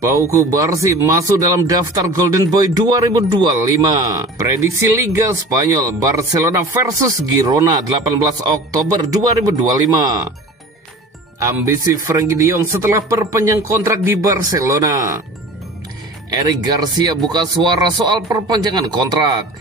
Pau Cubarsí masuk dalam daftar Golden Boy 2025. Prediksi Liga Spanyol, Barcelona versus Girona 18 Oktober 2025. Ambisi Frenkie de Jong setelah perpanjang kontrak di Barcelona. Eric Garcia buka suara soal perpanjangan kontrak.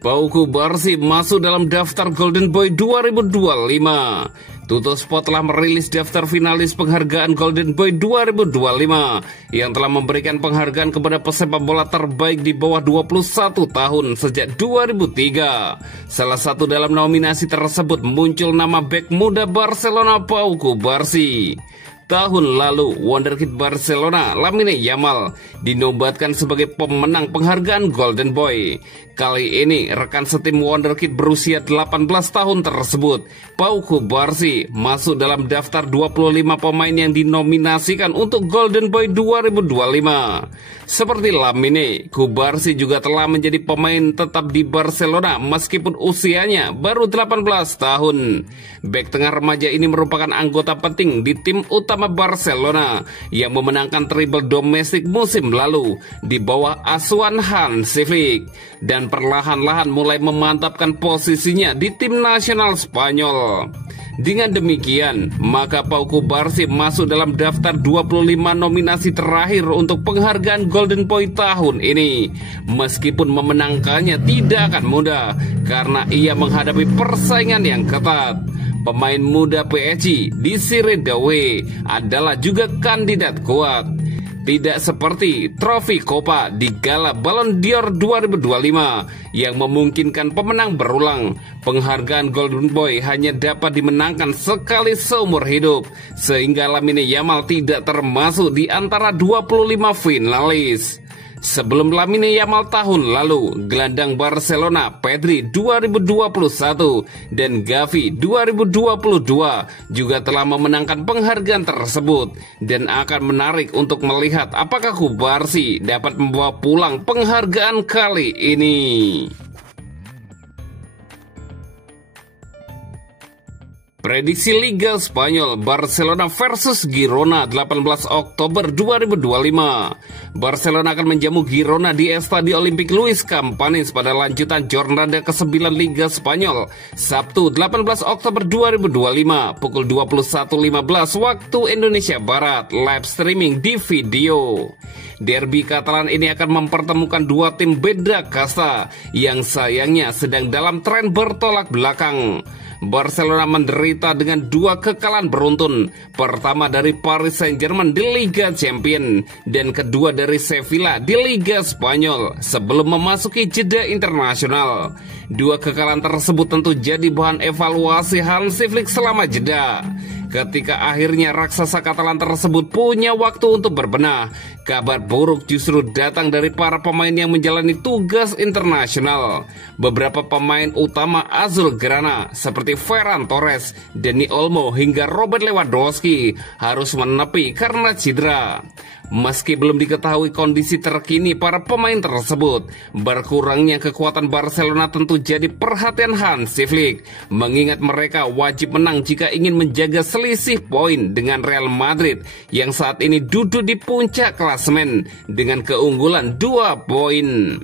Pau Cubarsí masuk dalam daftar Golden Boy 2025. Tuttosport telah merilis daftar finalis penghargaan Golden Boy 2025 yang telah memberikan penghargaan kepada pesepak bola terbaik di bawah 21 tahun sejak 2003. Salah satu dalam nominasi tersebut muncul nama bek muda Barcelona Pau Cubarsí. Tahun lalu, wonderkid Barcelona Lamine Yamal dinobatkan sebagai pemenang penghargaan Golden Boy. Kali ini, rekan setim wonderkid berusia 18 tahun tersebut, Pau Cubarsí, masuk dalam daftar 25 pemain yang dinominasikan untuk Golden Boy 2025. Seperti Lamine, Cubarsí juga telah menjadi pemain tetap di Barcelona meskipun usianya baru 18 tahun. Bek tengah remaja ini merupakan anggota penting di tim utama Barcelona yang memenangkan treble domestik musim lalu di bawah asuhan Hansi Flick dan perlahan-lahan mulai memantapkan posisinya di tim nasional Spanyol. Dengan demikian, maka Pau Cubarsí masuk dalam daftar 25 nominasi terakhir untuk penghargaan Golden Boy tahun ini. Meskipun memenangkannya tidak akan mudah karena ia menghadapi persaingan yang ketat. Pemain muda PSG Desiree Doué adalah juga kandidat kuat. Tidak seperti trofi Copa di Gala Ballon d'Or 2025 yang memungkinkan pemenang berulang. Penghargaan Golden Boy hanya dapat dimenangkan sekali seumur hidup, sehingga Lamine Yamal tidak termasuk di antara 25 finalis. Sebelum Lamine Yamal tahun lalu, gelandang Barcelona Pedri 2021 dan Gavi 2022 juga telah memenangkan penghargaan tersebut dan akan menarik untuk melihat apakah Cubarsí dapat membawa pulang penghargaan kali ini. Prediksi Liga Spanyol, Barcelona versus Girona 18 Oktober 2025. Barcelona akan menjamu Girona di Estadio Olímpic Luis Companys pada lanjutan jornada ke-9 Liga Spanyol, Sabtu 18 Oktober 2025 pukul 21.15 waktu Indonesia Barat, live streaming di video. Derby Katalan ini akan mempertemukan dua tim beda kasta yang sayangnya sedang dalam tren bertolak belakang. Barcelona menderita dengan dua kekalahan beruntun. Pertama dari Paris Saint-Germain di Liga Champions dan kedua dari Sevilla di Liga Spanyol sebelum memasuki jeda internasional. Dua kekalahan tersebut tentu jadi bahan evaluasi Hansi Flick selama jeda. Ketika akhirnya raksasa Katalan tersebut punya waktu untuk berbenah, kabar buruk justru datang dari para pemain yang menjalani tugas internasional. Beberapa pemain utama Azulgrana seperti Ferran Torres, Dani Olmo hingga Robert Lewandowski harus menepi karena cedera. Meski belum diketahui kondisi terkini para pemain tersebut, berkurangnya kekuatan Barcelona tentu jadi perhatian Hansi Flick, mengingat mereka wajib menang jika ingin menjaga selisih poin dengan Real Madrid yang saat ini duduk di puncak klasemen dengan keunggulan 2 poin.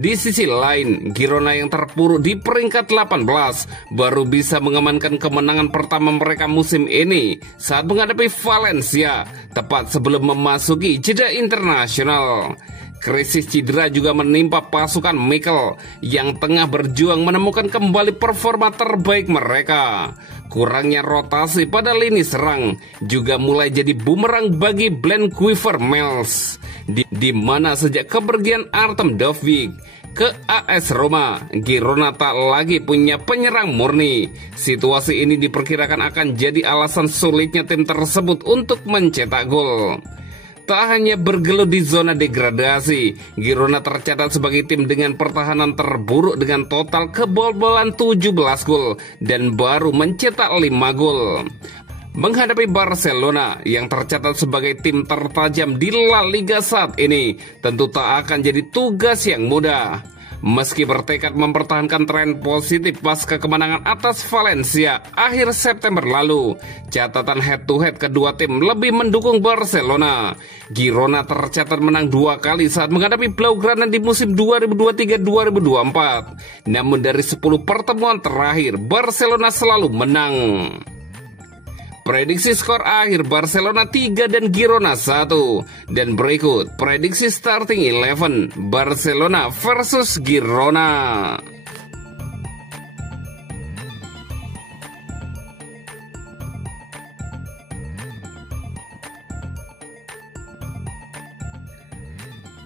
Di sisi lain, Girona yang terpuruk di peringkat 18 baru bisa mengamankan kemenangan pertama mereka musim ini saat menghadapi Valencia, tepat sebelum memasuki jeda internasional. Krisis cedera juga menimpa pasukan Mikel yang tengah berjuang menemukan kembali performa terbaik mereka. Kurangnya rotasi pada lini serang juga mulai jadi bumerang bagi Blanc-Guiver-Mels, di mana sejak kepergian Artem Dovbyk ke AS Roma, Girona tak lagi punya penyerang murni. Situasi ini diperkirakan akan jadi alasan sulitnya tim tersebut untuk mencetak gol. Tak hanya bergelut di zona degradasi, Girona tercatat sebagai tim dengan pertahanan terburuk dengan total kebobolan 17 gol dan baru mencetak 5 gol. Menghadapi Barcelona yang tercatat sebagai tim tertajam di La Liga saat ini, tentu tak akan jadi tugas yang mudah. Meski bertekad mempertahankan tren positif pasca kemenangan atas Valencia akhir September lalu, catatan head-to-head kedua tim lebih mendukung Barcelona. Girona tercatat menang 2 kali saat menghadapi Blaugrana di musim 2023-2024. Namun dari 10 pertemuan terakhir, Barcelona selalu menang. Prediksi skor akhir Barcelona 3 dan Girona 1. Dan berikut prediksi starting 11 Barcelona versus Girona.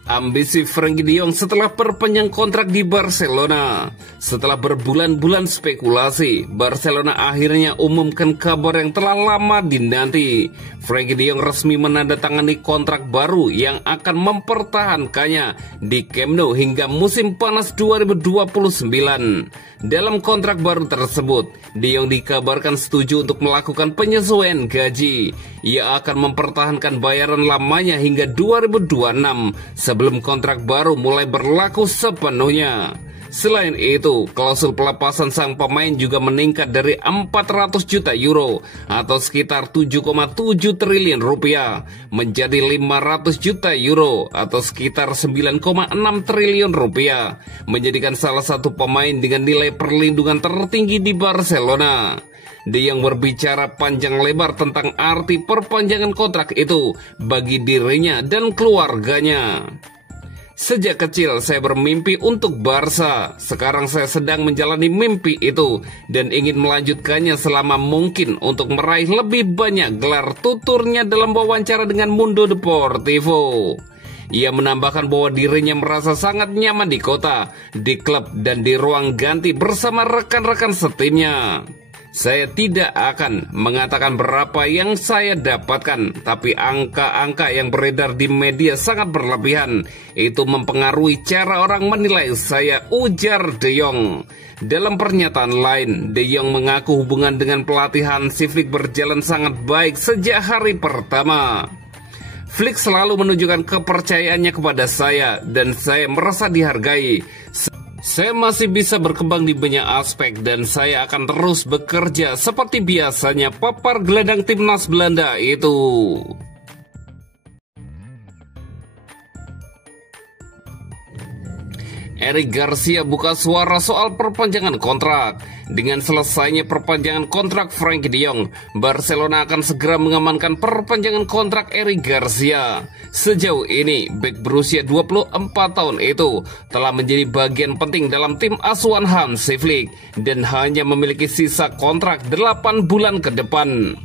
Ambisi Frenkie de Jong setelah perpanjang kontrak di Barcelona. Setelah berbulan-bulan spekulasi, Barcelona akhirnya umumkan kabar yang telah lama dinanti. Frenkie de Jong resmi menandatangani kontrak baru yang akan mempertahankannya di Camp Nou hingga musim panas 2029. Dalam kontrak baru tersebut, de Jong dikabarkan setuju untuk melakukan penyesuaian gaji. Ia akan mempertahankan bayaran lamanya hingga 2026 sebelum kontrak baru mulai berlaku sepenuhnya. Selain itu, klausul pelepasan sang pemain juga meningkat dari 400 juta euro atau sekitar 7,7 triliun rupiah menjadi 500 juta euro atau sekitar 9,6 triliun rupiah, menjadikan salah satu pemain dengan nilai perlindungan tertinggi di Barcelona. De Jong berbicara panjang lebar tentang arti perpanjangan kontrak itu bagi dirinya dan keluarganya. Sejak kecil saya bermimpi untuk Barca. Sekarang saya sedang menjalani mimpi itu dan ingin melanjutkannya selama mungkin untuk meraih lebih banyak gelar, tuturnya dalam wawancara dengan Mundo Deportivo. Ia menambahkan bahwa dirinya merasa sangat nyaman di kota, di klub dan di ruang ganti bersama rekan-rekan setimnya. Saya tidak akan mengatakan berapa yang saya dapatkan, tapi angka-angka yang beredar di media sangat berlebihan. Itu mempengaruhi cara orang menilai saya, ujar De Jong. Dalam pernyataan lain, De Jong mengaku hubungan dengan pelatih Hansi Flick berjalan sangat baik sejak hari pertama. Flick selalu menunjukkan kepercayaannya kepada saya dan saya merasa dihargai. Saya masih bisa berkembang di banyak aspek dan saya akan terus bekerja seperti biasanya, papar gelandang timnas Belanda itu. Eric Garcia buka suara soal perpanjangan kontrak. Dengan selesainya perpanjangan kontrak Frenkie de Jong, Barcelona akan segera mengamankan perpanjangan kontrak Eric Garcia. Sejauh ini, bek berusia 24 tahun itu telah menjadi bagian penting dalam tim asuhan Hansi Flick dan hanya memiliki sisa kontrak 8 bulan ke depan.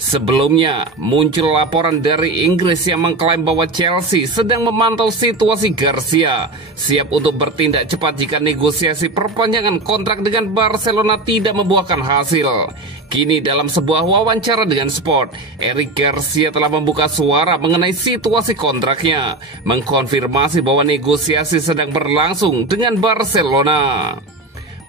Sebelumnya, muncul laporan dari Inggris yang mengklaim bahwa Chelsea sedang memantau situasi Garcia, siap untuk bertindak cepat jika negosiasi perpanjangan kontrak dengan Barcelona tidak membuahkan hasil. Kini dalam sebuah wawancara dengan Sport, Eric Garcia telah membuka suara mengenai situasi kontraknya, mengkonfirmasi bahwa negosiasi sedang berlangsung dengan Barcelona.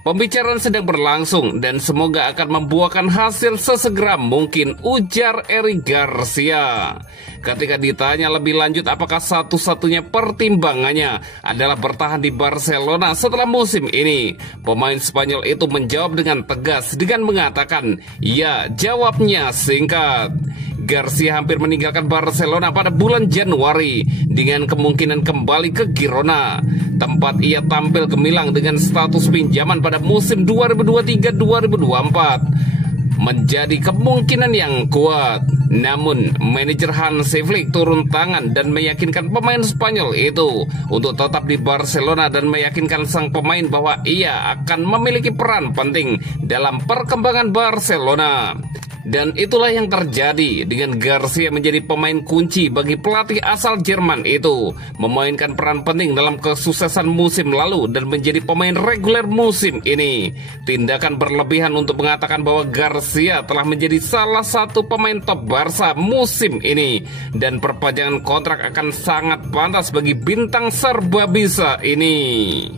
Pembicaraan sedang berlangsung dan semoga akan membuahkan hasil sesegera mungkin, ujar Eric Garcia. Ketika ditanya lebih lanjut apakah satu-satunya pertimbangannya adalah bertahan di Barcelona setelah musim ini, pemain Spanyol itu menjawab dengan tegas dengan mengatakan, ya, jawabnya singkat. Garcia hampir meninggalkan Barcelona pada bulan Januari dengan kemungkinan kembali ke Girona, tempat ia tampil gemilang dengan status pinjaman pada musim 2023-2024. Menjadi kemungkinan yang kuat. Namun, manajer Hansi Flick turun tangan dan meyakinkan pemain Spanyol itu untuk tetap di Barcelona dan meyakinkan sang pemain bahwa ia akan memiliki peran penting dalam perkembangan Barcelona. Dan itulah yang terjadi dengan Garcia menjadi pemain kunci bagi pelatih asal Jerman itu, memainkan peran penting dalam kesuksesan musim lalu dan menjadi pemain reguler musim ini. Tindakan berlebihan untuk mengatakan bahwa Garcia telah menjadi salah satu pemain top Barca musim ini dan perpanjangan kontrak akan sangat pantas bagi bintang serba bisa ini.